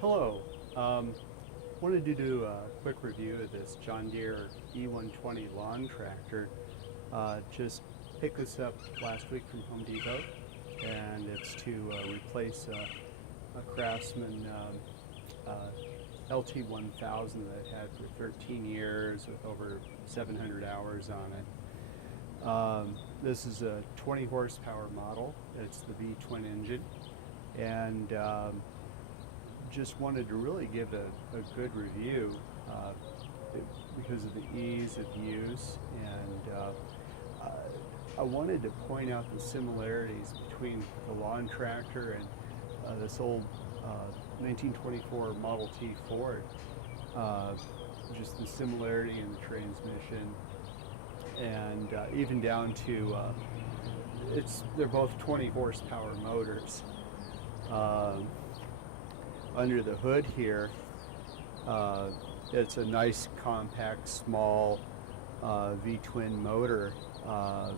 Hello. Wanted to do a quick review of this John Deere E120 lawn tractor. Just picked this up last week from Home Depot, and it's to replace a Craftsman LT1000 that I had for 13 years with over 700 hours on it. This is a 20 horsepower model. It's the V-twin engine, and just wanted to really give a good review because of the ease of use, and I wanted to point out the similarities between the lawn tractor and this old 1924 Model T Ford. Just the similarity in the transmission, and even down to they're both 20 horsepower motors. Under the hood here, it's a nice compact small V-twin motor. A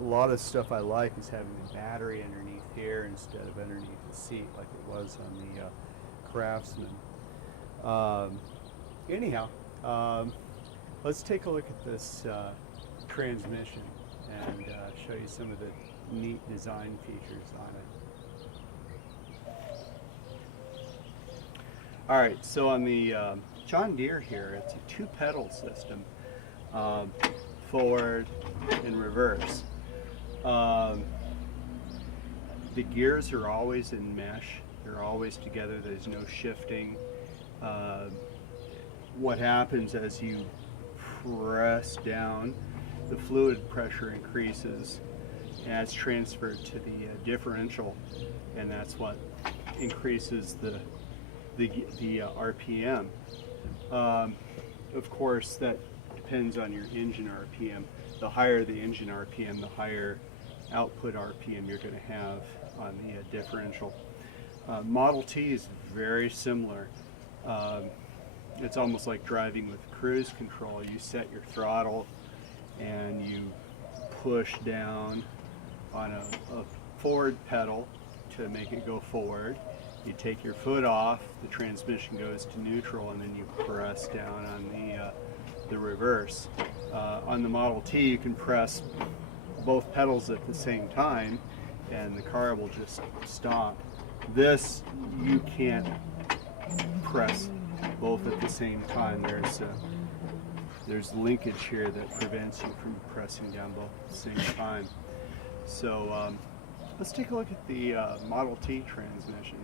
lot of stuff I like is having the battery underneath here instead of underneath the seat like it was on the Craftsman. Anyhow, let's take a look at this transmission and show you some of the neat design features on it. All right, so on the John Deere here, it's a two-pedal system, forward and reverse. The gears are always in mesh. They're always together. There's no shifting. What happens as you press down, the fluid pressure increases and it's transferred to the differential, and that's what increases the RPM. Of course, that depends on your engine RPM. The higher the engine RPM, the higher output RPM you're going to have on the differential. Model T is very similar. It's almost like driving with cruise control. You set your throttle and you push down on a forward pedal to make it go forward. You take your foot off, the transmission goes to neutral, and then you press down on the reverse. On the Model T, you can press both pedals at the same time, and the car will just stop. This, you can't press both at the same time. There's linkage here that prevents you from pressing down both at the same time. So let's take a look at the Model T transmission.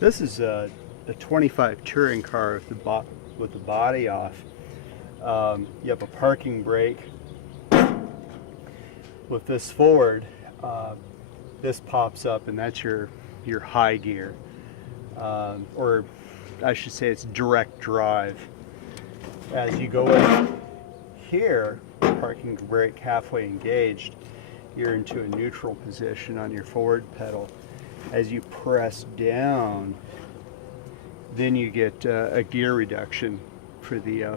This is a 25 touring car with the body off. You have a parking brake. With this forward, this pops up, and that's your high gear, or I should say it's direct drive. As you go in here, parking brake halfway engaged, you're into a neutral position on your forward pedal. As you press down, then you get a gear reduction for the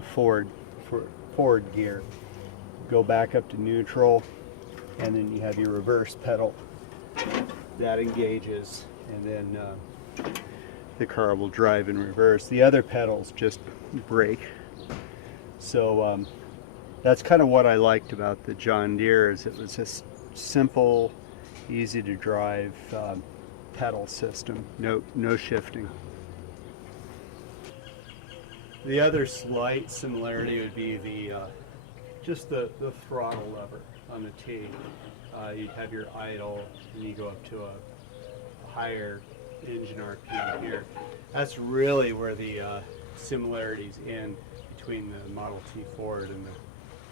forward gear. Go back up to neutral, and then you have your reverse pedal. That engages, and then the car will drive in reverse. The other pedals just brake. So that's kind of what I liked about the John Deere, is it was just simple, easy to drive pedal system, no shifting. The other slight similarity would be just the throttle lever on the T. You'd have your idle, and you go up to a higher engine RPM here. That's really where the similarities end between the Model T Ford and the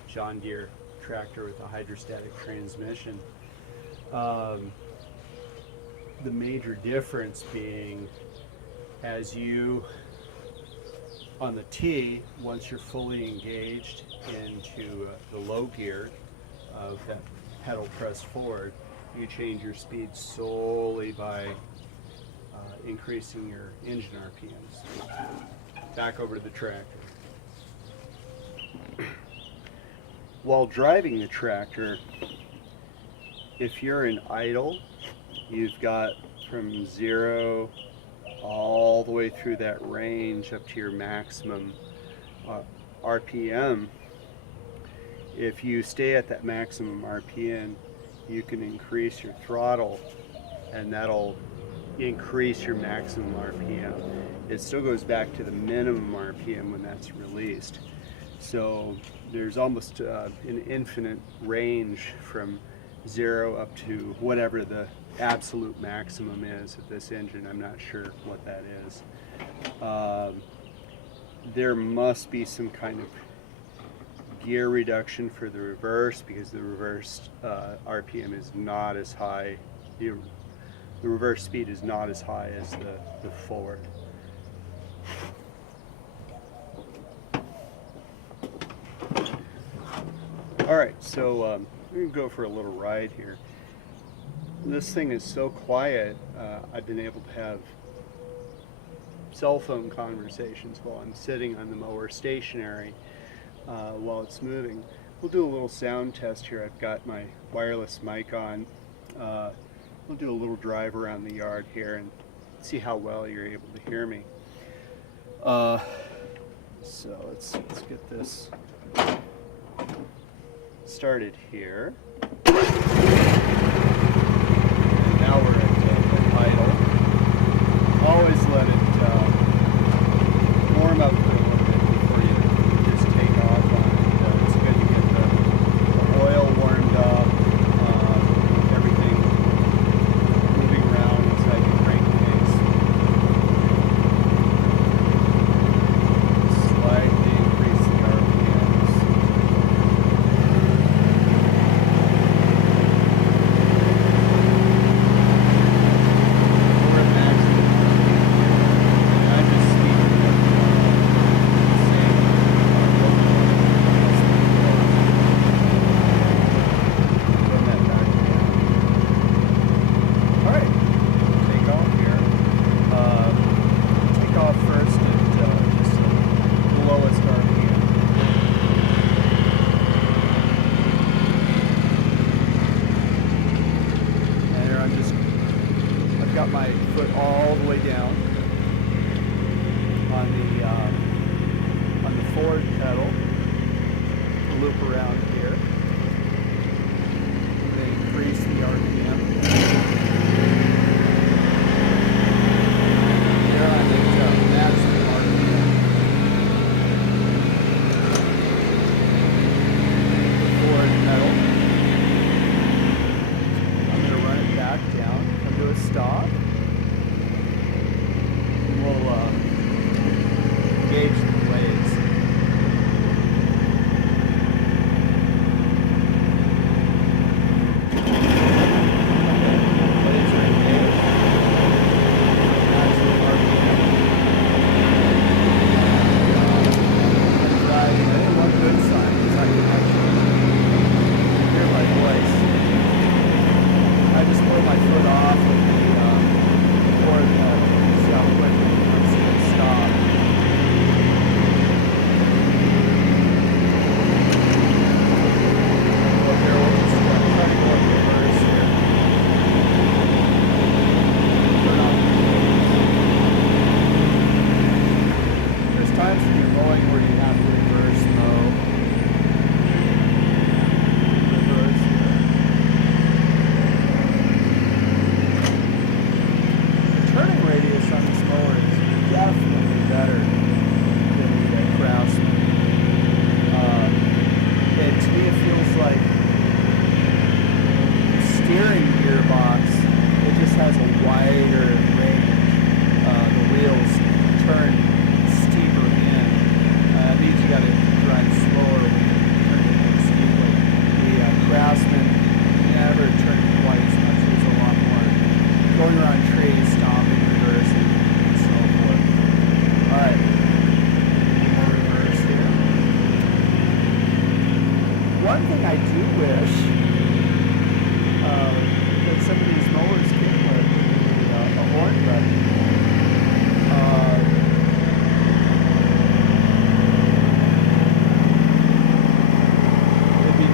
John Deere tractor with a hydrostatic transmission. The major difference being, as you, on the T, once you're fully engaged into the low gear of that pedal press forward, you change your speed solely by increasing your engine RPMs. Back over to the tractor. while driving the tractor, if you're in idle, you've got from 0 all the way through that range up to your maximum RPM. If you stay at that maximum RPM, you can increase your throttle, and that'll increase your maximum RPM. It still goes back to the minimum RPM when that's released. So there's almost an infinite range from 0 up to whatever the absolute maximum is of this engine. I'm not sure what that is. There must be some kind of gear reduction for the reverse, because the reverse RPM is not as high. The reverse speed is not as high as the forward. All right, so we're gonna go for a little ride here. This thing is so quiet, I've been able to have cell phone conversations while I'm sitting on the mower stationary while it's moving. We'll do a little sound test here. I've got my wireless mic on. We'll do a little drive around the yard here and see how well you're able to hear me. So let's get this started here. And now we're at idle. Always let it warm up for a little bit before you just take off on it. It's good to get the oil warmed up, everything moving around inside the crankcase. Slightly increase the RPMs. We're at maximum RPM. I'm just speeding it up. Run that back down. All right, take off here. Take off first at just the lowest RPM. And here I've got my foot all the way down on the forward pedal. Loop around here. They increase the RPM. Here I'm at maximum RPM. The forward pedal. I'm going to run it back down, come to a stop. And we'll gauge the blades. Blades are engaged. Maximum RPM. Right, one good sign is I can actually hear my voice. I just pull my foot off with the forward pedal. See how quickly it comes to a stop. Well, here we'll just try to go in reverse here. Turn off the gates. There's times when you're mowing where you have to reverse mow. Reverse here. The turning radius on this mower is definitely better than the Craftsman. And to me it feels like the steering gearbox, it just has a wider range. The wheels turn steeper in. It means you gotta drive slower when you turn it in steeply. The Craftsman never turned quite as much. There's a lot more going around trees, stopping, reversing, and so forth. Alright. More reverse here. One thing I do wish that some of these mowers came with a horn button. It'd be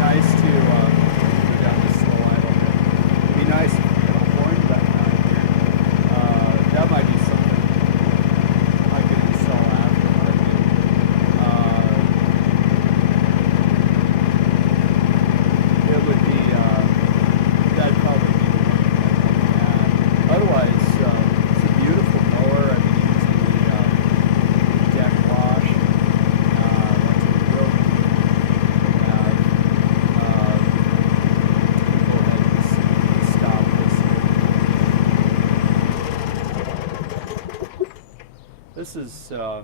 this is, I've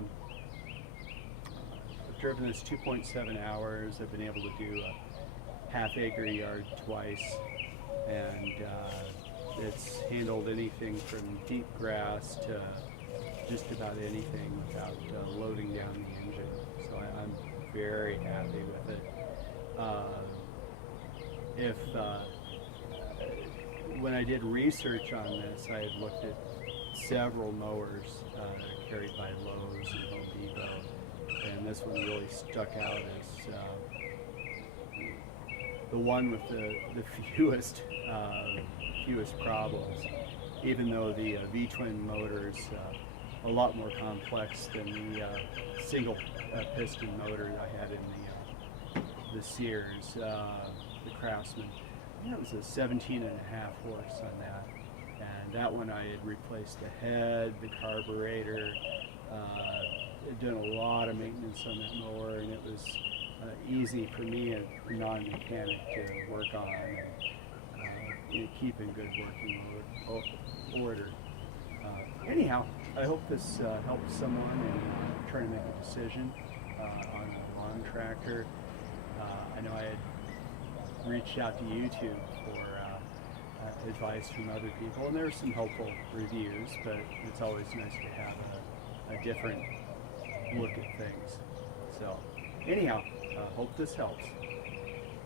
driven this 2.7 hours. I've been able to do a half-acre yard twice, and it's handled anything from deep grass to just about anything without loading down the engine. So I'm very happy with it. When I did research on this, I had looked at several mowers carried by Lowe's and Home Depot, and this one really stuck out as the one with the fewest problems, even though the V-twin motor is a lot more complex than the single piston motor I had in the Sears, the Craftsman. That was a 17.5 horse on that, and that one I had replaced the head, the carburetor, done a lot of maintenance on that mower, and it was easy for me, a non-mechanic, to work on and keep in good working order. Anyhow, I hope this helps someone in trying to make a decision on a lawn tractor. I know I had reached out to YouTube for advice from other people, and there's some helpful reviews, but it's always nice to have a different look at things. So anyhow, hope this helps.